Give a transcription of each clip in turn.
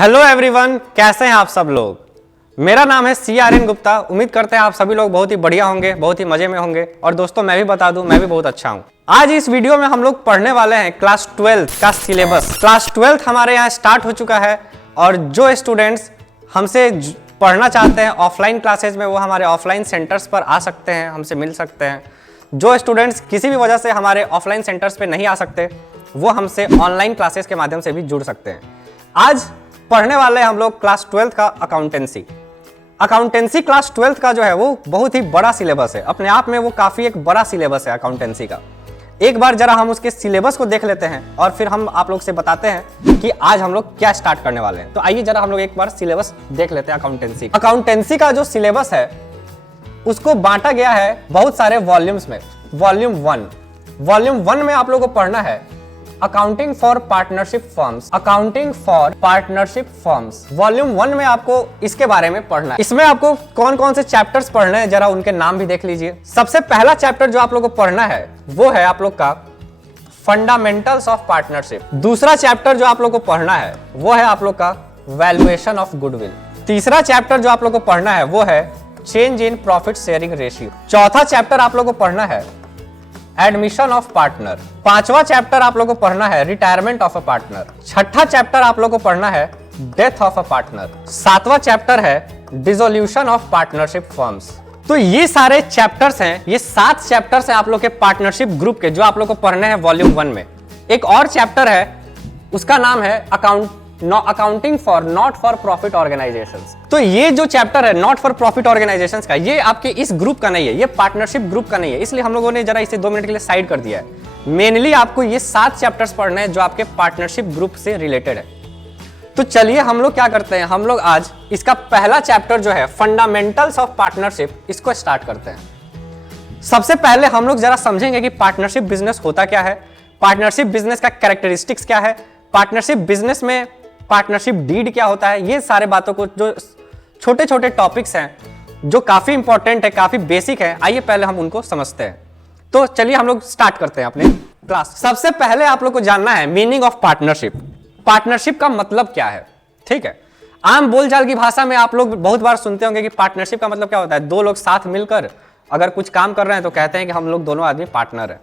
Hello everyone, कैसे हैं आप सब लोग। मेरा नाम है CRN गुप्ता। उम्मीद करते हैं आप सभी लोग बहुत ही बढ़िया होंगे, बहुत ही मजे में होंगे। और दोस्तों मैं भी बता दूं, मैं भी बहुत अच्छा हूं। आज इस वीडियो में हम लोग पढ़ने वाले हैं क्लास 12 का सिलेबस। क्लास 12 हमारे यहाँ स्टार्ट हो चुका है और जो स्टूडेंट्स हमसे पढ़ना चाहते हैं ऑफलाइन क्लासेज में, वो हमारे ऑफलाइन सेंटर्स पर आ सकते हैं, हमसे मिल सकते हैं। जो स्टूडेंट्स किसी भी वजह से हमारे ऑफलाइन सेंटर्स पे नहीं आ सकते, वो हमसे ऑनलाइन क्लासेस के माध्यम से भी जुड़ सकते हैं। आज पढ़ने वाले हम लोग क्लास 12 का अकाउंटेंसी क्लास 12 का जो है वो बहुत ही बड़ा सिलेबस है। अपने आप में वो काफी एक बड़ा सिलेबस है अकाउंटेंसी का। एक बार जरा हम उसके सिलेबस को देख लेते हैं और फिर हम आप लोग से बताते हैं कि आज हम लोग क्या स्टार्ट करने वाले हैं। तो आइए जरा हम लोग एक बार सिलेबस देख लेते हैं अकाउंटेंसी का। जो सिलेबस है उसको बांटा गया है बहुत सारे वॉल्यूम्स में। वॉल्यूम 1 में आप लोगों को पढ़ना है accounting for partnership firms. Volume 1 में आपको इसके बारे में पढ़ना है। इसमें आपको कौन कौन से चैप्टर्स पढ़ने हैं, जरा उनके नाम भी देख लीजिए। सबसे पहला चैप्टर जो आप लोगों को पढ़ना है वो है आप लोग का फंडामेंटल्स ऑफ पार्टनरशिप। दूसरा चैप्टर जो आप लोग को पढ़ना है वो है आप लोग का वैल्यूएशन ऑफ गुडविल। तीसरा चैप्टर जो आप लोग को पढ़ना है वो है change in profit sharing ratio. चौथा चैप्टर आप लोग को पढ़ना है एडमिशन ऑफ पार्टनर। पांचवा चैप्टर आप लोग को पढ़ना है रिटायरमेंट ऑफ अ पार्टनर। छठा चैप्टर आप लोग को पढ़ना है डेथ ऑफ अ पार्टनर। सातवां चैप्टर है डिसोल्यूशन ऑफ पार्टनरशिप फर्म्स। तो ये सारे चैप्टर्स हैं, ये 7 चैप्टर्स हैं आप लोग के पार्टनरशिप ग्रुप के, जो आप लोग को पढ़ने हैं वॉल्यूम 1 में। एक और चैप्टर है, उसका नाम है accounting for not for profit organisations. तो ये जो चैप्टर है नॉट फॉर प्रॉफिट ऑर्गेनाइजेशंस का, ये आपके इस ग्रुप का नहीं है, ये पार्टनरशिप ग्रुप का नहीं है, इसलिए हम लोगों ने जरा इसे 2 मिनट के लिए साइड कर दिया है। मेनली आपको ये 7 चैप्टर्स पढ़ने हैं जो आपके पार्टनरशिप ग्रुप से रिलेटेड है। तो चलिए हम लोग क्या करते हैं, हम लोग आज इसका पहला चैप्टर जो है फंडामेंटल्स ऑफ पार्टनरशिप, इसको स्टार्ट करते हैं। सबसे पहले हम लोग जरा समझेंगे कि पार्टनरशिप बिजनेस होता क्या है, पार्टनरशिप बिजनेस का कैरेक्टरिस्टिक्स क्या है, पार्टनरशिप बिजनेस में पार्टनरशिप डीड क्या होता है। ये सारे बातों को, जो छोटे छोटे टॉपिक्स हैं जो काफी इंपॉर्टेंट है, काफी बेसिक है, आइए पहले हम उनको समझते हैं। तो चलिए हम लोग स्टार्ट करते हैं अपने क्लास। सबसे पहले आप लोग को जानना है मीनिंग ऑफ पार्टनरशिप। पार्टनरशिप का मतलब क्या है, ठीक है। आम बोलचाल की भाषा में आप लोग बहुत बार सुनते होंगे कि पार्टनरशिप का मतलब क्या होता है, 2 लोग साथ मिलकर अगर कुछ काम कर रहे हैं तो कहते हैं कि हम लोग दोनों आदमी पार्टनर है।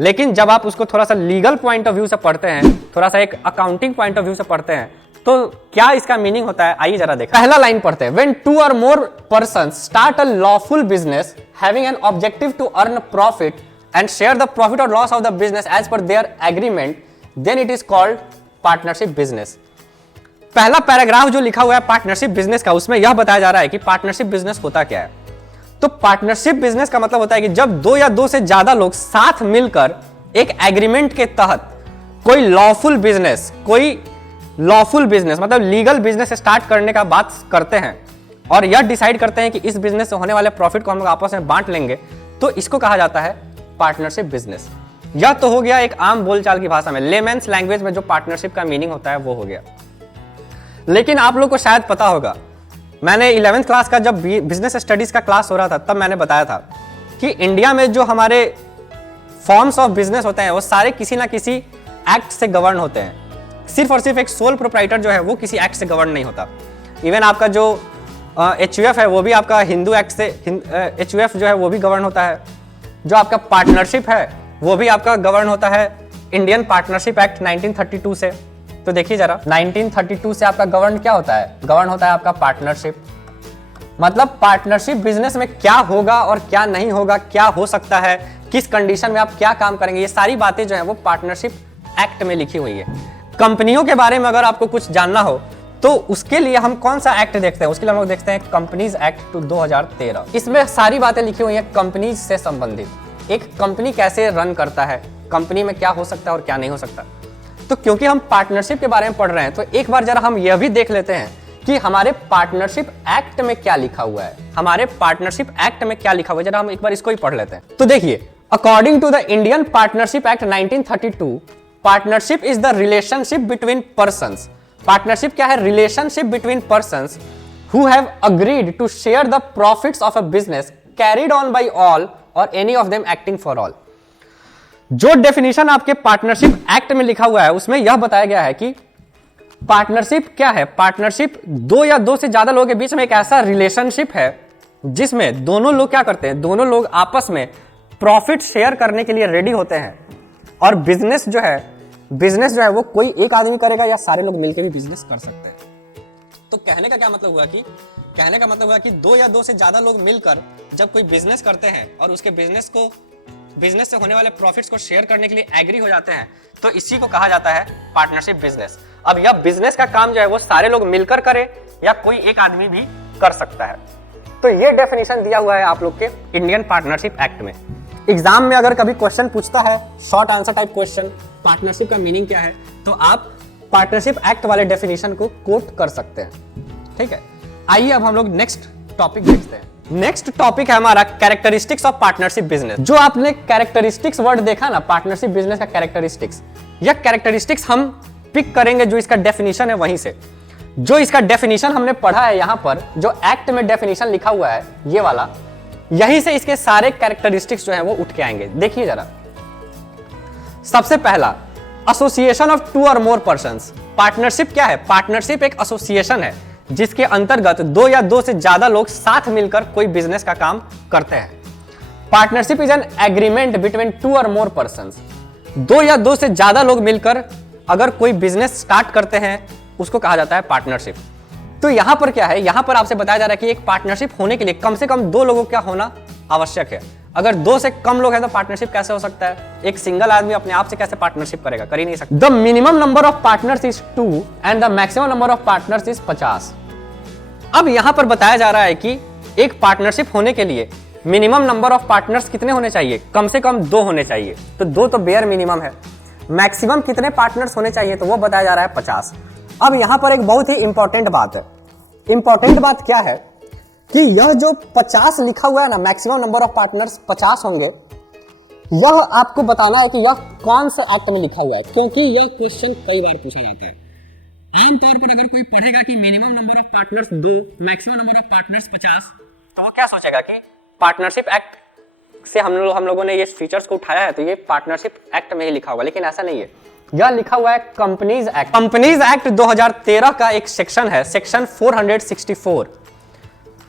लेकिन जब आप उसको थोड़ा सा लीगल पॉइंट ऑफ व्यू से पढ़ते हैं, थोड़ा सा एक अकाउंटिंग पॉइंट ऑफ व्यू से पढ़ते हैं, तो क्या इसका मीनिंग होता है, आइए जरा देखें। पहला लाइन पढ़ते हैं, when 2 or more persons start a lawful business having an objective to earn profit and share the profit or loss of the business as per their agreement, then it is called partnership business। पहला paragraph जो लिखा हुआ है partnership business का, उसमें यह बताया जा रहा है कि पार्टनरशिप बिजनेस होता क्या है। तो पार्टनरशिप बिजनेस का मतलब होता है कि जब 2 या 2 से ज्यादा लोग साथ मिलकर एक एग्रीमेंट के तहत कोई लॉफुल बिजनेस मतलब लीगल बिजनेस स्टार्ट करने का बात करते हैं और यह डिसाइड करते हैं कि इस बिजनेस से होने वाले प्रॉफिट को हम लोग आपस में बांट लेंगे, तो इसको कहा जाता है पार्टनरशिप बिजनेस। यह तो हो गया एक आम बोलचाल की भाषा में, लेमेंस लैंग्वेज में जो पार्टनरशिप का मीनिंग होता है वो हो गया। लेकिन आप लोग को शायद पता होगा, मैंने 11th क्लास का जब बिजनेस स्टडीज का क्लास हो रहा था तब मैंने बताया था कि इंडिया में जो हमारे फॉर्म्स ऑफ बिजनेस होते हैं वो सारे किसी ना किसी एक्ट से गवर्न होते हैं। सिर्फ और सिर्फ एक सोल प्रोप्राइटर जो है वो किसी एक्ट से गवर्न नहीं होता। इवन आपका जो HUF है वो भी आपका हिंदू एक्ट से, HUF जो है वो भी गवर्न होता है। जो आपका पार्टनरशिप है वो भी आपका गवर्न होता है इंडियन पार्टनरशिप एक्ट 1932 से। तो देखिए जरा, 1932 से आपका गवर्न क्या होता है, गवर्न होता है आपका पार्टनरशिप। मतलब पार्टनरशिप बिजनेस में क्या होगा और क्या नहीं होगा, क्या हो सकता है, किस कंडीशन में आप क्या काम करेंगे, ये सारी बातें जो है वो पार्टनरशिप एक्ट में लिखी हुई है। कंपनियों के बारे में अगर आपको कुछ जानना हो तो उसके लिए हम कौन सा एक्ट देखते हैं, उसके लिए हम लोग देखते हैं कंपनीज एक्ट 2013। इसमें सारी बातें लिखी हुई हैं कंपनीज से संबंधित। एक कंपनी कैसे रन करता है, कंपनी में क्या हो सकता है और क्या नहीं हो सकता। तो क्योंकि हम पार्टनरशिप के बारे में पढ़ रहे हैं तो एक बार जरा हम यह भी देख लेते हैं कि हमारे पार्टनरशिप एक्ट में क्या लिखा हुआ है। हमारे पार्टनरशिप एक्ट में क्या लिखा हुआ है, जरा हम एक बार इसको ही पढ़ लेते हैं। तो देखिए, according to the Indian partnership act 1932, partnership is the relationship between persons. Partnership क्या है, relationship between persons who have agreed to share the profits of a business carried on by all or any of them acting for all. जो definition आपके partnership act में लिखा हुआ है उसमें यह बताया गया है कि पार्टनरशिप क्या है? पार्टनरशिप दो या दो से ज्यादा लोगों के बीच में एक ऐसा रिलेशनशिप है जिसमें दोनों लोग क्या करते हैं, दोनों लोग आपस में प्रॉफिट शेयर करने के लिए रेडी होते हैं। और बिजनेस जो है वो कोई एक आदमी करेगा या सारे लोग मिलकर भी बिजनेस कर सकते हैं। तो कहने का क्या मतलब हुआ कि दो या दो से ज्यादा लोग मिलकर जब कोई बिजनेस करते हैं और उसके बिजनेस से होने वाले प्रॉफिट्स को शेयर करने के लिए एग्री हो जाते हैं, तो इसी को कहा जाता है पार्टनरशिप बिजनेस। अब यह बिजनेस का काम जो है वो सारे लोग मिलकर करे या कोई एक आदमी भी कर सकता है। तो ये डेफिनेशन दिया हुआ है आप लोग के इंडियन पार्टनरशिप एक्ट में। एग्जाम में अगर कभी क्वेश्चन पूछता है, short answer type question, partnership का मीनिंग क्या है, तो आप पार्टनरशिप एक्ट वाले डेफिनेशन को कोट कर सकते हैं। ठीक है, आइए अब हम लोग नेक्स्ट टॉपिक देखते हैं। नेक्स्ट टॉपिक है हमारा कैरेक्टरिस्टिक्स ऑफ पार्टनरशिप बिजनेस। जो आपने कैरेक्टरिस्टिक्स वर्ड देखा ना, पार्टनरशिप बिजनेस का कैरेक्टरिस्टिक्स, यह कैरेक्टरिस्टिक्स हम पिक करेंगे जो इसका डेफिनेशन है वहीं से। जो इसका डेफिनेशन हमने पढ़ा है यहां पर, जो एक्ट में डेफिनेशन लिखा हुआ है ये वाला, यहीं से इसके सारे कैरेक्टरिस्टिक्स जो है वो उठ के आएंगे। देखिए जरा, सबसे पहला एसोसिएशन ऑफ टू और मोर पर्संस। पार्टनरशिप क्या है? पार्टनरशिप एक एसोसिएशन है जिसके अंतर्गत दो या दो से ज्यादा लोग साथ मिलकर कोई बिजनेस का काम करते हैं। Partnership is an agreement between two और मोर पर्संस। दो या दो से ज्यादा लोग मिलकर अगर कोई बिजनेस स्टार्ट करते हैं उसको कहा जाता है पार्टनरशिप। तो यहां पर क्या है, यहां पर आपसे बताया जा रहा है कि एक पार्टनरशिप होने के लिए कम से कम दो लोगों का होना आवश्यक है। अगर दो से कम लोग हैं तो पार्टनरशिप कैसे हो सकता है? एक सिंगल आदमी अपने आप से कैसे पार्टनरशिप करेगा? कर ही नहीं सकता। The minimum number of partners is 2 and the maximum number of partners is 50। अब यहां पर बताया जा रहा है कि एक पार्टनरशिप होने के लिए मिनिमम नंबर ऑफ पार्टनर्स कितने होने चाहिए? कम से कम 2 होने चाहिए। तो 2 तो बेयर मिनिमम है। मैक्सिमम कितने पार्टनर्स होने चाहिए? तो वो बताया जा रहा है 50। अब यहां पर एक बहुत ही इंपॉर्टेंट बात है। इंपॉर्टेंट बात क्या है कि यह जो 50 लिखा हुआ है ना, मैक्सिमम नंबर ऑफ पार्टनर्स 50 होंगे, यह आपको बताना है कि यह कौन से एक्ट में लिखा हुआ है, क्योंकि यह क्वेश्चन कई बार पूछा जाता है। आमतौर पर अगर कोई पढ़ेगा कि minimum number of partners 2, maximum number of partners 50, तो वो क्या सोचेगा कि पार्टनरशिप एक्ट से हम लोगों ने ये फीचर्स को उठाया है तो ये पार्टनरशिप एक्ट में ही लिखा होगा, लेकिन ऐसा नहीं है। यह लिखा हुआ है कंपनीज एक्ट। कंपनीज एक्ट 2013 का एक सेक्शन है, सेक्शन 464।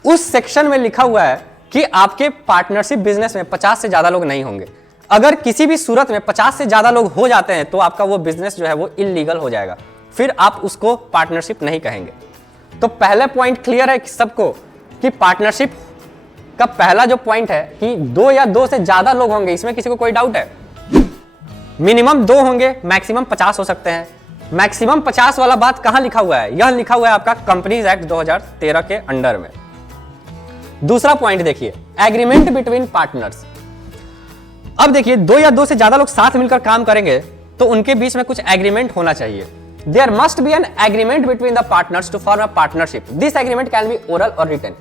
उस सेक्शन में लिखा हुआ है कि आपके पार्टनरशिप बिजनेस में 50 से ज्यादा लोग नहीं होंगे। अगर किसी भी सूरत में 50 से ज्यादा लोग हो जाते हैं तो आपका वो बिजनेस जो है वो इल्लीगल हो जाएगा, फिर आप उसको पार्टनरशिप नहीं कहेंगे। तो पहले पॉइंट क्लियर है सबको कि पार्टनरशिप का पहला जो पॉइंट है कि 2 या 2 से ज्यादा लोग होंगे, इसमें किसी को कोई डाउट है? मिनिमम 2 होंगे, मैक्सिमम 50 हो सकते हैं। मैक्सिमम 50 वाला बात कहां लिखा हुआ है? यह लिखा हुआ है आपका कंपनीज एक्ट 2013 के अंडर में। दूसरा पॉइंट देखिए, एग्रीमेंट बिटवीन पार्टनर्स। अब देखिए 2 या 2 से ज्यादा लोग साथ मिलकर काम करेंगे तो उनके बीच में कुछ एग्रीमेंट होना चाहिए। There must be an agreement between the partners to form a partnership. This agreement can be oral और रिटन।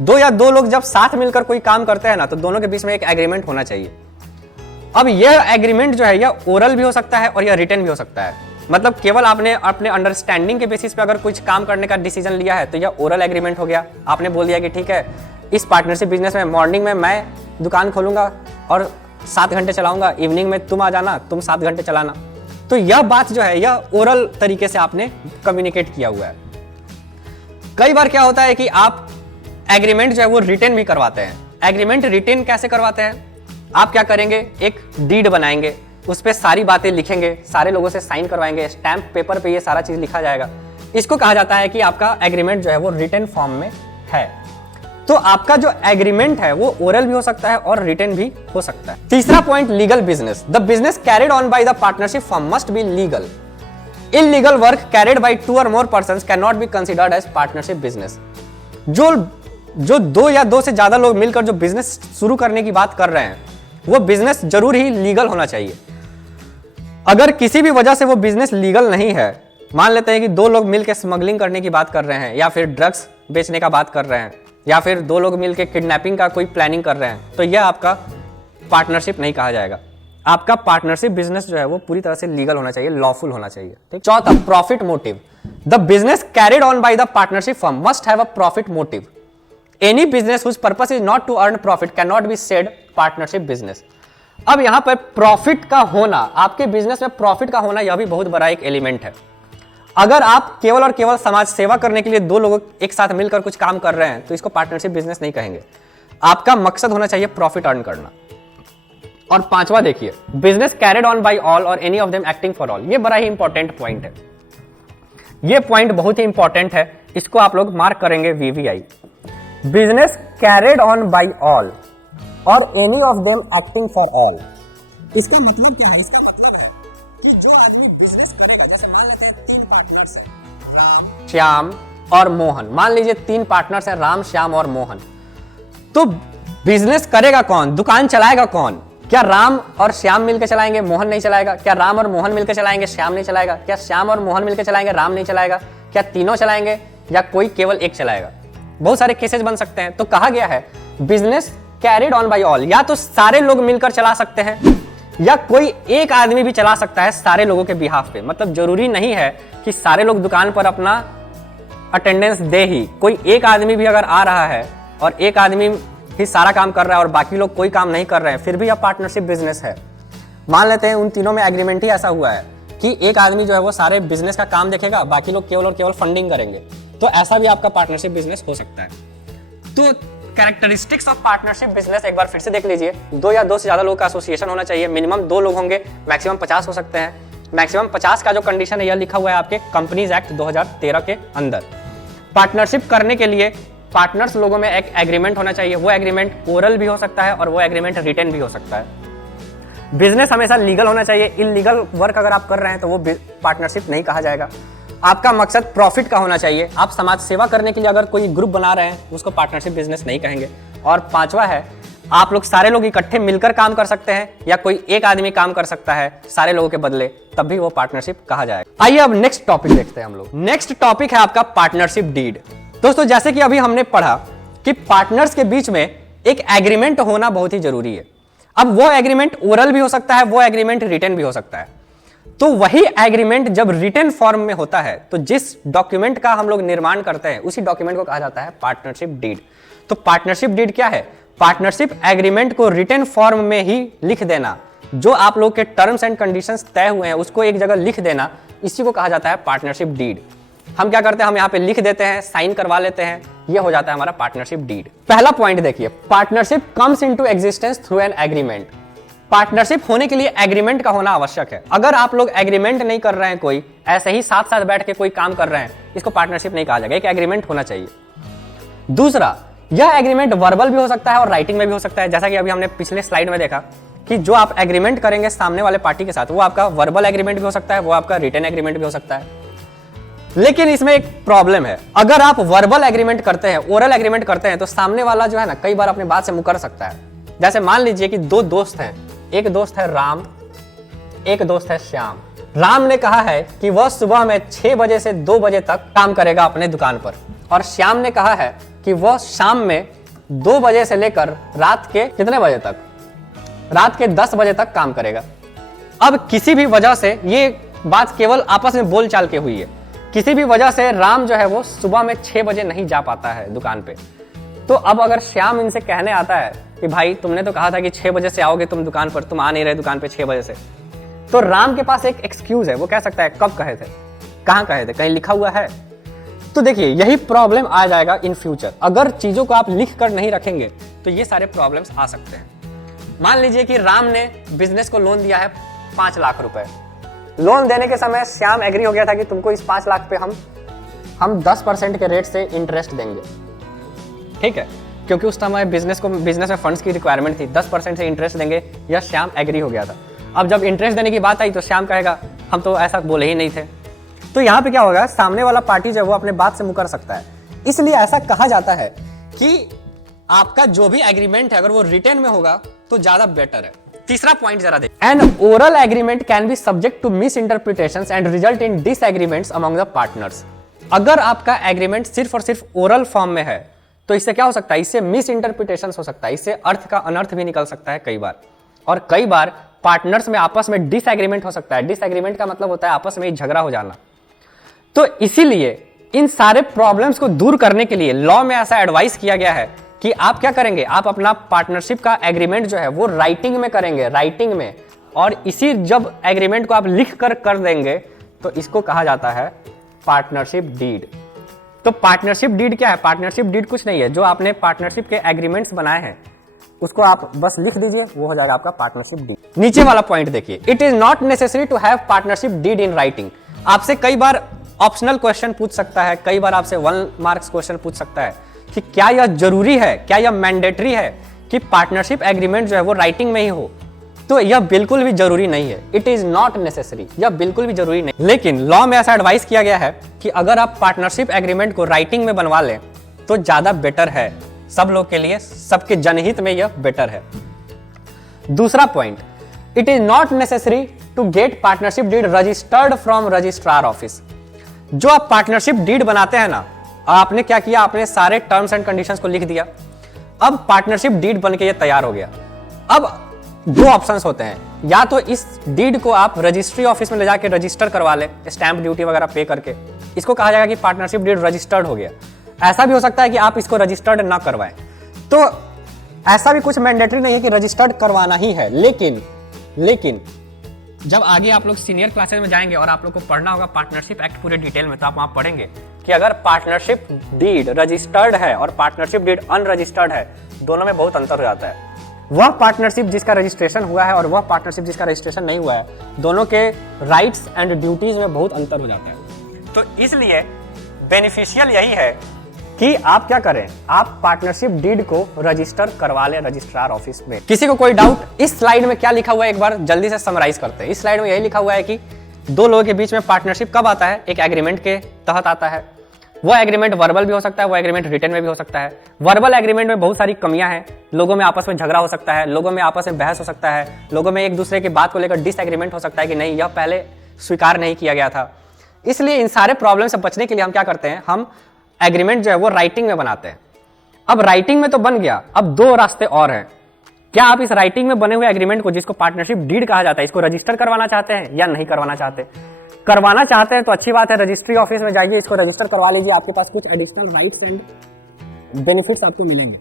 2 या 2 लोग जब साथ मिलकर कोई काम करते हैं ना, तो दोनों के बीच में एक एग्रीमेंट होना चाहिए। अब यह एग्रीमेंट जो है यह ओरल भी हो सकता है और यह रिटन भी हो सकता है। मतलब केवल आपने अपने अंडरस्टैंडिंग के बेसिस पे अगर कुछ काम करने का डिसीजन लिया है तो यह ओरल एग्रीमेंट हो गया। आपने बोल दिया कि ठीक है, इस पार्टनरशिप बिजनेस में मॉर्निंग में मैं दुकान खोलूंगा और 7 घंटे चलाऊंगा, इवनिंग में तुम आ जाना, तुम 7 घंटे चलाना। तो यह बात जो है यह ओरल तरीके से आपने कम्युनिकेट किया हुआ है। कई बार क्या होता है कि आप एग्रीमेंट जो है वो रिटन भी करवाते हैं। एग्रीमेंट रिटन कैसे करवाते हैं? आप क्या करेंगे, एक डीड बनाएंगे, उस पर सारी बातें लिखेंगे, सारे लोगों से साइन करवाएंगे, स्टैंप पेपर पे ये सारा चीज लिखा जाएगा। इसको कहा जाता है कि आपका एग्रीमेंट जो है वो रिटन फॉर्म में है। तो आपका जो एग्रीमेंट है वो ओरल भी हो सकता है और रिटन भी हो सकता है। तीसरा point, legal business. The business carried on by the partnership firm must be legal. Illegal work carried by 2 or more persons can not be considered as partnership business. जो 2 या 2 से ज्यादा लोग मिलकर जो बिजनेस शुरू करने की बात कर रहे हैं वो बिजनेस जरूर ही लीगल होना चाहिए। अगर किसी भी वजह से वो बिजनेस लीगल नहीं है, मान लेते हैं कि 2 लोग मिलकर स्मगलिंग करने की बात कर रहे हैं या फिर ड्रग्स बेचने का बात कर रहे हैं या फिर 2 लोग मिलकर किडनैपिंग का कोई प्लानिंग कर रहे हैं, तो यह आपका पार्टनरशिप नहीं कहा जाएगा। आपका पार्टनरशिप बिजनेस जो है वो पूरी तरह से लीगल होना चाहिए, लॉफुल होना चाहिए। ठीक। चौथा, profit motive. The business carried on by the partnership firm must have a profit motive. Any business whose purpose is not to earn profit can not be said partnership business. अब यहां पर profit का होना, आपके business में profit का होना, यह भी बहुत बड़ा एक एलिमेंट है। अगर आप केवल और केवल समाज सेवा करने के लिए दो लोग एक साथ मिलकर कुछ काम कर रहे हैं तो इसको पार्टनरशिप बिजनेस नहीं कहेंगे। आपका मकसद होना चाहिए प्रॉफिट अर्न करना। और पांचवा देखिए, business carried on by all or any of them acting for all. ये बड़ा ही इंपॉर्टेंट पॉइंट है, ये पॉइंट बहुत ही इंपॉर्टेंट है, इसको आप लोग मार्क करेंगे VVI। Business carried on by all or any of them acting for all. इसका मतलब क्या है? इसका मतलब है कि जो आदमी बिजनेस करेगा, जैसे मान लेते हैं 3 पार्टनर्स हैं, राम, श्याम और मोहन। मान लीजिए 3 पार्टनर्स हैं, राम, श्याम और मोहन। तो बिजनेस करेगा कौन? दुकान चलाएगा कौन? क्या राम और श्याम मिलकर चलाएंगे, मोहन नहीं चलाएगा? क्या राम और मोहन मिलकर चलाएंगे, श्याम नहीं चलाएगा? क्या श्याम और मोहन मिलकर चलाएंगे, राम नहीं चलाएगा? क्या तीनों चलाएंगे या कोई केवल एक चलाएगा? बहुत सारे केसेस बन सकते हैं। तो कहा गया है business carried on by all, या तो सारे लोग मिलकर चला सकते हैं या कोई एक आदमी भी चला सकता है सारे लोगों के बिहाफ पे। मतलब जरूरी नहीं है कि सारे लोग दुकान पर अपना अटेंडेंस दे ही। कोई एक आदमी भी अगर आ रहा है और एक आदमी ही सारा काम कर रहा है और बाकी लोग कोई काम नहीं कर रहे हैं, फिर भी यह पार्टनरशिप बिजनेस है। मान लेते हैं उन तीनों में एग्रीमेंट ही ऐसा हुआ है कि एक आदमी जो है वो सारे बिजनेस का काम देखेगा, बाकी लोग केवल और केवल फंडिंग करेंगे, तो ऐसा भी आपका पार्टनरशिप बिजनेस हो सकता है। तो कैरेक्टरिस्टिक्स ऑफ पार्टनरशिप बिजनेस एक बार फिर से देख लीजिए। 2 या 2 से ज्यादा लोग का एसोसिएशन होना चाहिए, मिनिमम 2 लोग होंगे, मैक्सिमम 50 हो सकते हैं। मैक्सिमम 50 का जो कंडीशन है यह लिखा हुआ है आपके कंपनीज एक्ट 2013 के अंदर। पार्टनरशिप करने के लिए पार्टनर्स लोगों में एक एग्रीमेंट होना चाहिए। वो एग्रीमेंट ओरल भी हो सकता है और वो एग्रीमेंट रिटन भी हो सकता है। बिजनेस हमेशा लीगल होना चाहिए। इलीगल वर्क अगर आप कर रहे हैं तो वो पार्टनरशिप नहीं कहा जाएगा। आपका मकसद प्रॉफिट का होना चाहिए। आप समाज सेवा करने के लिए अगर कोई ग्रुप बना रहे हैं उसको पार्टनरशिप बिजनेस नहीं कहेंगे। और पांचवा है, आप लोग सारे लोग इकट्ठे मिलकर काम कर सकते हैं या कोई एक आदमी काम कर सकता है सारे लोगों के बदले, तब भी वो पार्टनरशिप कहा जाएगा। आइए अब नेक्स्ट टॉपिक देखते हैं हम लोग। नेक्स्ट टॉपिक है आपका पार्टनरशिप डीड। दोस्तों जैसे कि अभी हमने पढ़ा कि पार्टनर्स के बीच में एक एग्रीमेंट होना बहुत ही जरूरी है। अब वो एग्रीमेंट ओरल भी हो सकता है, वो एग्रीमेंट रिटन भी हो सकता है। तो वही एग्रीमेंट जब रिटन फॉर्म में होता है तो जिस डॉक्यूमेंट का हम लोग निर्माण करते हैं उसी डॉक्यूमेंट को कहा जाता है पार्टनरशिप डीड। तो पार्टनरशिप डीड क्या है? पार्टनरशिप एग्रीमेंट को रिटन फॉर्म में ही लिख देना। जो आप लोग के टर्म्स एंड कंडीशंस तय हुए हैं उसको एक जगह लिख देना, इसी को कहा जाता है पार्टनरशिप डीड। हम क्या करते हैं, हम यहाँ पे लिख देते हैं, साइन करवा लेते हैं, ये हो जाता है हमारा पार्टनरशिप डीड। पहला पॉइंट देखिए, partnership comes into existence through an agreement. Partnership होने के लिए एग्रीमेंट का होना आवश्यक है। अगर आप लोग एग्रीमेंट नहीं कर रहे हैं, कोई ऐसे ही साथ साथ बैठ के कोई काम कर रहे हैं, इसको पार्टनरशिप नहीं कहा जाएगा। एक एग्रीमेंट होना चाहिए। दूसरा, यह एग्रीमेंट वर्बल भी हो सकता है और राइटिंग में भी हो सकता है। जैसा कि अभी हमने पिछले स्लाइड में देखा कि जो आप एग्रीमेंट करेंगे सामने वाले पार्टी के साथ, वो आपका वर्बल एग्रीमेंट भी हो सकता है, वो आपका रिटन एग्रीमेंट भी हो सकता है। लेकिन इसमें एक प्रॉब्लम है, अगर आप वर्बल एग्रीमेंट करते हैं, ओरल एग्रीमेंट करते हैं, तो सामने वाला जो है ना कई बार अपनी बात से मुकर सकता है। जैसे मान लीजिए कि 2 दोस्त हैं, एक दोस्त है राम, एक दोस्त है श्याम। राम ने कहा है कि वह सुबह में 6 बजे से 2 बजे तक काम करेगा अपने दुकान पर, और श्याम ने कहा है कि वह शाम में 2 बजे से लेकर रात के कितने बजे तक, रात के 10 बजे तक काम करेगा। अब किसी भी वजह से, ये बात केवल आपस में बोलचाल के हुई है, किसी भी वजह से राम जो है वो सुबह में 6 बजे नहीं जा पाता है दुकान पे। तो अब अगर श्याम इनसे कहने आता है कि भाई तुमने तो कहा था कि 6 बजे से आओगे तुम दुकान पर, तुम आ नहीं रहे दुकान पे 6 बजे से, तो राम के पास एक एक्सक्यूज है। वो कह सकता है कब कहे थे, कहां कहे थे, कहीं लिखा हुआ है? तो देखिए यही प्रॉब्लम आ जाएगा इन फ्यूचर। अगर चीजों को आप लिख कर नहीं रखेंगे तो ये सारे प्रॉब्लम्स आ सकते हैं। मान लीजिए कि राम ने बिजनेस को लोन दिया है 5 लाख रुपए। लोन देने के समय श्याम एग्री हो गया था कि तुमको इस 5 लाख पे हम 10% के रेट से इंटरेस्ट देंगे, ठीक है, क्योंकि उस समय बिजनेस में फंड्स की रिक्वायरमेंट थी। 10% से इंटरेस्ट देंगे, यह श्याम एग्री हो गया था। अब जब इंटरेस्ट देने की बात आई तो श्याम कहेगा हम तो ऐसा बोले ही नहीं थे। तो यहाँ पे क्या होगा, सामने वाला पार्टी जो है वो अपने बात से मुकर सकता है। इसलिए ऐसा कहा जाता है कि आपका जो भी एग्रीमेंट है अगर वो रिटन में होगा तो ज्यादा बेटर है। तीसरा पॉइंट जरा देखिए, an oral agreement can be subject to misinterpretations and result in disagreements among the partners. अगर आपका एग्रीमेंट सिर्फ और सिर्फ ओरल फॉर्म में है तो इससे क्या हो सकता है, इससे मिस इंटरप्रिटेशंस हो सकता है, इससे अर्थ का अनर्थ भी निकल सकता है कई बार। और कई बार पार्टनर्स में आपस में डिसएग्रीमेंट हो सकता है। डिसएग्रीमेंट का मतलब होता है आपस में झगड़ा हो जाना। तो इसीलिए इन सारे प्रॉब्लम्स को दूर करने के लिए लॉ में ऐसा एडवाइस किया गया है कि आप क्या करेंगे, आप अपना पार्टनरशिप का एग्रीमेंट जो है वो राइटिंग में करेंगे, राइटिंग में। और इसी जब एग्रीमेंट को आप लिख कर देंगे तो इसको कहा जाता है पार्टनरशिप डीड। तो पार्टनरशिप डीड क्या है? पार्टनरशिप डीड कुछ नहीं है, जो आपने पार्टनरशिप के एग्रीमेंट्स बनाए हैं उसको आप बस लिख दीजिए, वो हो जाएगा आपका पार्टनरशिप डीड। नीचे वाला पॉइंट देखिए, it is not necessary to have partnership deed in writing. आपसे कई बार ऑप्शनल क्वेश्चन पूछ सकता है, कई बार आपसे 1 मार्क्स क्वेश्चन पूछ सकता है कि क्या यह जरूरी है, क्या यह मैंडेटरी है कि पार्टनरशिप एग्रीमेंट जो है वो राइटिंग में ही हो? तो यह बिल्कुल भी जरूरी नहीं है। इट इज नॉट नेसेसरी, यह बिल्कुल भी जरूरी नहीं। लेकिन लॉ में ऐसा एडवाइस किया गया है कि अगर आप पार्टनरशिप एग्रीमेंट को राइटिंग में बनवा लें तो ज्यादा बेटर है, सब लोग के लिए, सबके जनहित में यह बेटर है। दूसरा point, it is not necessary to get partnership deed registered from registrar office. जो आप पार्टनरशिप डीड बनाते हैं ना, आपने क्या किया, आपने सारे टर्म्स एंड कंडीशंस को लिख दिया, अब पार्टनरशिप डीड बनके ये तैयार हो गया। अब 2 ऑप्शंस होते हैं, या तो इस डीड को आप रजिस्ट्री ऑफिस में ले जाके रजिस्टर करवा ले, स्टैंप ड्यूटी वगैरह पे करके, इसको कहा जाएगा कि पार्टनरशिप डीड रजिस्टर्ड हो गया। ऐसा भी हो सकता है कि आप इसको रजिस्टर्ड ना करवाएं, तो ऐसा भी कुछ मैंडेटरी नहीं है कि रजिस्टर्ड करवाना ही है। लेकिन जब आगे आप लोग सीनियर क्लासेस में जाएंगे और आप लोग को पढ़ना होगा पार्टनरशिप एक्ट पूरे डिटेल में, तो आप वहां पढ़ेंगे कि अगर पार्टनरशिप डीड रजिस्टर्ड है और पार्टनरशिप डीड अनरजिस्टर्ड है, दोनों में बहुत अंतर हो जाता है। वह पार्टनरशिप जिसका रजिस्ट्रेशन हुआ है और वह पार्टनरशिप जिसका रजिस्ट्रेशन नहीं हुआ है, दोनों के राइट्स एंड ड्यूटीज में बहुत अंतर हो जाता है। तो इसलिए बेनिफिशियल यही है कि आप क्या करें, आप पार्टनरशिप डीड को रजिस्टर करवा लें रजिस्ट्रार ऑफिस में। किसी को कोई डाउट? इस स्लाइड में क्या लिखा हुआ है एक बार जल्दी से समराइज करते हैं। इस स्लाइड में यही लिखा हुआ है कि 2 लोगों के बीच में पार्टनरशिप कब आता है? एक एग्रीमेंट के तहत आता है। वो एग्रीमेंट वर्बल भी हो सकता है, वो एग्रीमेंट रिटन में भी हो सकता है। वर्बल एग्रीमेंट में बहुत सारी कमियां हैं, लोगों में आपस में झगड़ा हो सकता है, लोगों में आपस में बहस हो सकता है, लोगों में एक दूसरे की बात को लेकर डिसएग्रीमेंट हो सकता है कि नहीं, यह पहले स्वीकार नहीं किया गया था। इसलिए इन सारे प्रॉब्लम से बचने के लिए हम क्या करते हैं, हम एग्रीमेंट जो है वो राइटिंग में बनाते हैं। अब राइटिंग में तो बन गया, अब 2 रास्ते और हैं। क्या आप इस राइटिंग में बने हुए एग्रीमेंट को, जिसको पार्टनरशिप डीड कहा जाता है, इसको रजिस्टर करवाना चाहते हैं या नहीं करवाना चाहते? करवाना चाहते हैं तो अच्छी बात है, रजिस्ट्री ऑफिस में जाइए, इसको रजिस्टर करवा लीजिए, आपके पास कुछ एडिशनल राइट्स एंड बेनिफिट्स आपको मिलेंगे।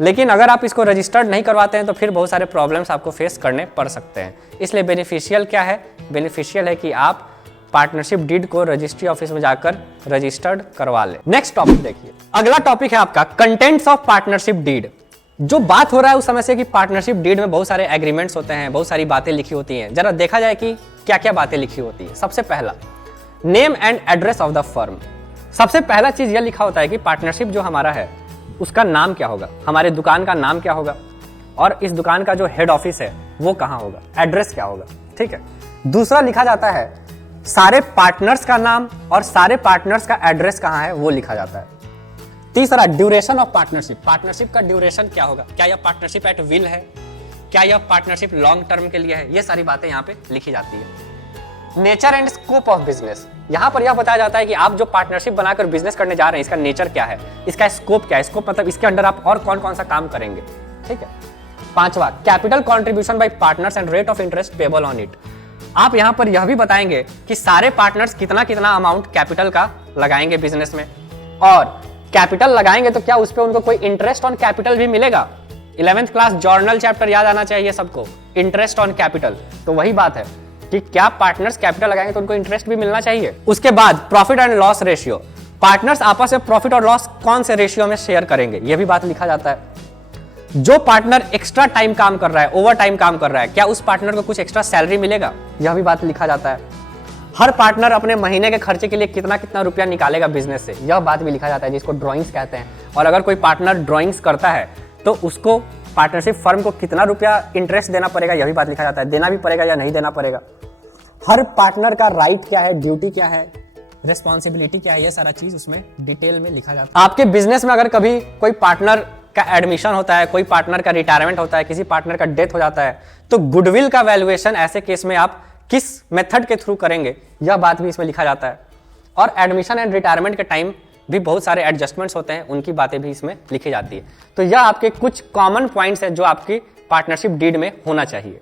लेकिन अगर आप इसको रजिस्टर्ड नहीं करवाते हैं तो फिर बहुत सारे प्रॉब्लम्स आपको फेस करने पड़ सकते हैं। इसलिए बेनिफिशियल क्या है? बेनिफिशियल है कि आप पार्टनरशिप डीड को रजिस्ट्री ऑफिस में जाकर रजिस्टर्ड करवा ले। नेक्स्ट टॉपिक देखिए, अगला टॉपिक है आपका कंटेंट्स ऑफ पार्टनरशिप डीड। जो बात हो रहा है उस समय से कि पार्टनरशिप डीड में बहुत सारे एग्रीमेंट्स होते हैं, बहुत सारी बातें लिखी होती हैं। जरा देखा जाए कि क्या क्या बातें लिखी होती है। सबसे पहला, name and address of the firm. सबसे पहला चीज यह लिखा होता है कि पार्टनरशिप जो हमारा है उसका नाम क्या होगा, हमारे दुकान का नाम क्या होगा, और इस दुकान का जो हेड ऑफिस है वो कहाँ होगा, एड्रेस क्या होगा। ठीक है। दूसरा लिखा जाता है सारे पार्टनर्स का नाम और सारे पार्टनर्स का एड्रेस कहाँ है वो लिखा जाता है। तीसरा, ड्यूरेशन ऑफ पार्टनरशिप। पार्टनरशिप का ड्यूरेशन क्या होगा, क्या यह पार्टनरशिप एट विल है, क्या यह पार्टनरशिप लॉन्ग टर्म के लिए है, ये सारी बातें यहाँ पे लिखी जाती है। Nature and scope of business, यहाँ पर यह बताया जाता है कि आप जो पार्टनरशिप बनाकर बिजनेस करने जा रहे हैं इसका नेचर क्या है, इसका स्कोप क्या है। स्कोप मतलब इसके अंडर आप और कौन कौन सा काम करेंगे। ठीक है। पांचवा, capital contribution bye partners and rate of interest payable on it. आप यहाँ पर यह भी बताएंगे कि सारे पार्टनर्स कितना कितना अमाउंट कैपिटल का लगाएंगे बिजनेस में, और कैपिटल लगाएंगे तो क्या उस पर उनको कोई इंटरेस्ट ऑन कैपिटल भी मिलेगा। 11th क्लास जर्नल चैप्टर याद आना चाहिए सबको, इंटरेस्ट ऑन कैपिटल। तो वही बात है कि क्या पार्टनर्स कैपिटल लगाएंगे तो उनको इंटरेस्ट भी मिलना चाहिए। उसके बाद profit and loss ratio, partners आपस में प्रॉफिट और लॉस कौन से रेशियो में शेयर करेंगे, यह भी बात लिखा जाता है। जो पार्टनर एक्स्ट्रा टाइम काम कर रहा है, ओवर टाइम काम कर रहा है, क्या उस पार्टनर को कुछ एक्स्ट्रा सैलरी मिलेगा, यह भी बात लिखा जाता है। हर पार्टनर अपने महीने के खर्चे के लिए कितना कितना रुपया निकालेगा बिजनेस से, यह बात भी लिखा जाता है, जिसको ड्राइंग्स कहते हैं। और अगर कोई पार्टनर ड्राइंग्स करता है तो उसको पार्टनरशिप फर्म को कितना रुपया इंटरेस्ट देना पड़ेगा, यह भी बात लिखा जाता है, देना भी पड़ेगा या नहीं देना पड़ेगा। हर पार्टनर का राइट क्या है, ड्यूटी क्या है, रिस्पॉन्सिबिलिटी क्या है, यह सारा चीज उसमें डिटेल में लिखा जाता है। आपके बिजनेस में अगर कभी कोई पार्टनर का एडमिशन होता है, कोई पार्टनर का रिटायरमेंट होता है, किसी पार्टनर का डेथ हो जाता है, तो गुडविल का वैल्यूएशन ऐसे केस में आप किस मेथड के थ्रू करेंगे, यह बात भी इसमें लिखा जाता है। और एडमिशन एंड रिटायरमेंट के टाइम भी बहुत सारे एडजस्टमेंट्स होते हैं, उनकी बातें भी इसमें लिखी जाती है। तो यह आपके कुछ कॉमन पॉइंट्स हैं जो आपकी पार्टनरशिप डीड में होना चाहिए।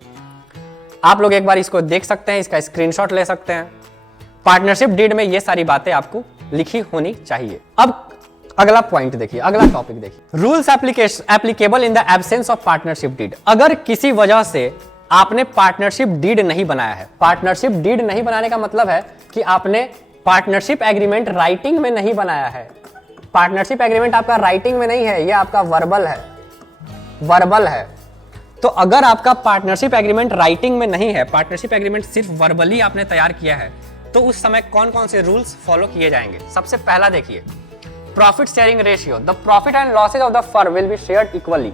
आप लोग एक बार इसको देख सकते हैं, इसका स्क्रीनशॉट ले सकते हैं। पार्टनरशिप डीड में ये सारी बातें आपको लिखी होनी चाहिए। अब अगला पॉइंट देखिए, अगला टॉपिक देखिए, rules applicable in the absence of partnership deed. अगर किसी वजह से आपने पार्टनरशिप डीड नहीं बनाया है, पार्टनरशिप डीड नहीं बनाने का मतलब है कि आपने पार्टनरशिप एग्रीमेंट राइटिंग में नहीं बनाया है। पार्टनरशिप एग्रीमेंट आपका राइटिंग में नहीं है, ये आपका वर्बल है, वर्बल है। तो अगर आपका पार्टनरशिप एग्रीमेंट राइटिंग में नहीं है, पार्टनरशिप एग्रीमेंट सिर्फ वर्बली आपने तैयार किया है, तो उस समय कौन कौन से रूल्स फॉलो किए जाएंगे। सबसे पहला देखिए, profit sharing ratio, the profit and losses of the firm will be shared equally.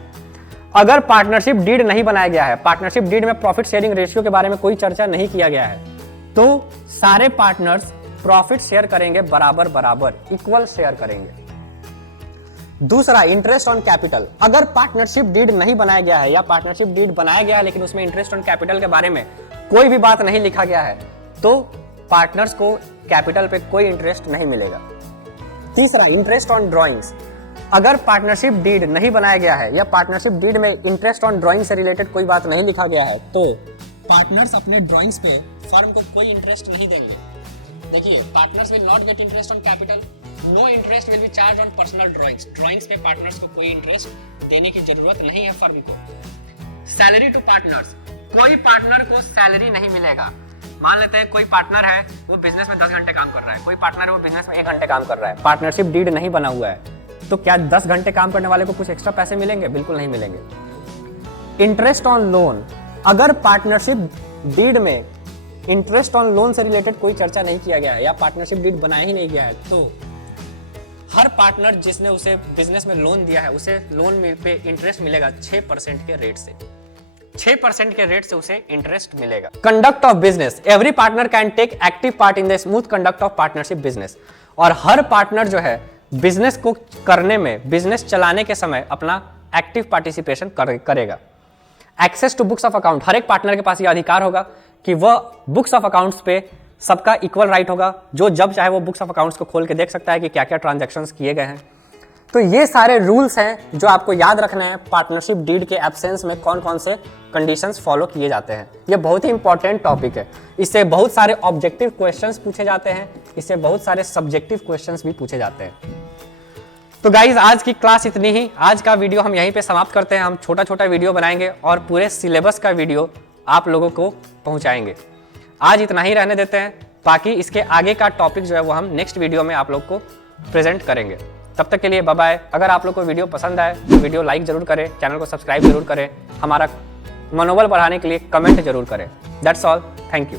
अगर पार्टनरशिप डीड नहीं बनाया गया है, पार्टनरशिप डीड में प्रॉफिट शेयरिंग रेशियो के बारे में कोई चर्चा नहीं किया गया है, तो सारे पार्टनर्स प्रॉफिट शेयर करेंगे बराबर बराबर, इक्वल शेयर करेंगे। दूसरा, इंटरेस्ट ऑन कैपिटल, अगर पार्टनरशिप डीड नहीं बनाया गया है या पार्टनरशिप डीड बनाया गया है लेकिन उसमें इंटरेस्ट ऑन कैपिटल के बारे में कोई भी बात नहीं लिखा गया है, तो पार्टनर्स को कैपिटल पे कोई इंटरेस्ट नहीं मिलेगा। तीसरा, इंटरेस्ट ऑन ड्राइंग्स, अगर पार्टनरशिप डीड नहीं बनाया गया है या पार्टनरशिप डीड में इंटरेस्ट ऑन ड्राइंग से रिलेटेड कोई बात नहीं लिखा गया है, तो पार्टनर्स अपने ड्राइंग्स पे फर्म को कोई इंटरेस्ट नहीं देंगे। देखिए, partners will not get interest on capital, no interest will be charge on personal drawings, drawings पे पार्टनर्स को कोई इंटरेस्ट देने की जरूरत नहीं है फर्म को। सैलरी टू पार्टनर्स, कोई पार्टनर को सैलरी नहीं मिलेगा। मान लेते हैं कोई पार्टनर है वो बिजनेस में 10 घंटे काम कर रहा है, कोई पार्टनर है वो बिजनेस में 1 घंटे काम कर रहा है, पार्टनरशिप डीड नहीं बना हुआ है, तो क्या 10 घंटे काम करने वाले को कुछ एक्स्ट्रा पैसे मिलेंगे? बिल्कुल नहीं मिलेंगे। इंटरेस्ट ऑन लोन, अगर पार्टनरशिप डीड में इंटरेस्ट ऑन लोन से रिलेटेड कोई चर्चा नहीं किया गया है या पार्टनरशिप डीड बनाया ही नहीं गया है, तो हर पार्टनर जिसने उसे बिजनेस में लोन दिया है उसे लोन पे इंटरेस्ट मिलेगा 6% के रेट से, 6% के रेट से उसे इंटरेस्ट मिलेगा। Conduct of business, every partner can take active part in the smooth conduct of partnership business, और हर पार्टनर जो है बिजनेस को करने में, बिजनेस चलाने के समय अपना एक्टिव पार्टिसिपेशन करेगा। Access to books of account, हर एक पार्टनर के पास यह अधिकार होगा कि वह बुक्स ऑफ अकाउंट्स पे सबका इक्वल राइट होगा, जो जब चाहे वो बुक्स ऑफ अकाउंट्स को खोल के देख सकता है कि क्या क्या ट्रांजैक्शंस किए गए हैं। तो ये सारे रूल्स हैं जो आपको याद रखना है, पार्टनरशिप डीड के एब्सेंस में कौन कौन से कंडीशंस फॉलो किए जाते हैं। ये बहुत ही इंपॉर्टेंट टॉपिक है, इससे बहुत सारे ऑब्जेक्टिव क्वेश्चंस पूछे जाते हैं, इससे बहुत सारे सब्जेक्टिव क्वेश्चंस भी पूछे जाते हैं। तो गाइज, आज की क्लास इतनी ही, आज का वीडियो हम यहीं पे समाप्त करते हैं। हम छोटा छोटा वीडियो बनाएंगे और पूरे सिलेबस का वीडियो आप लोगों को पहुंचाएंगे। आज इतना ही रहने देते हैं, बाकी इसके आगे का टॉपिक जो है वो हम नेक्स्ट वीडियो में आप लोग को प्रेजेंट करेंगे। तब तक के लिए बाय बाय। अगर आप लोग को वीडियो पसंद आए तो वीडियो लाइक जरूर करें, चैनल को सब्सक्राइब जरूर करें, हमारा मनोबल बढ़ाने के लिए कमेंट जरूर करें। That's all, thank you.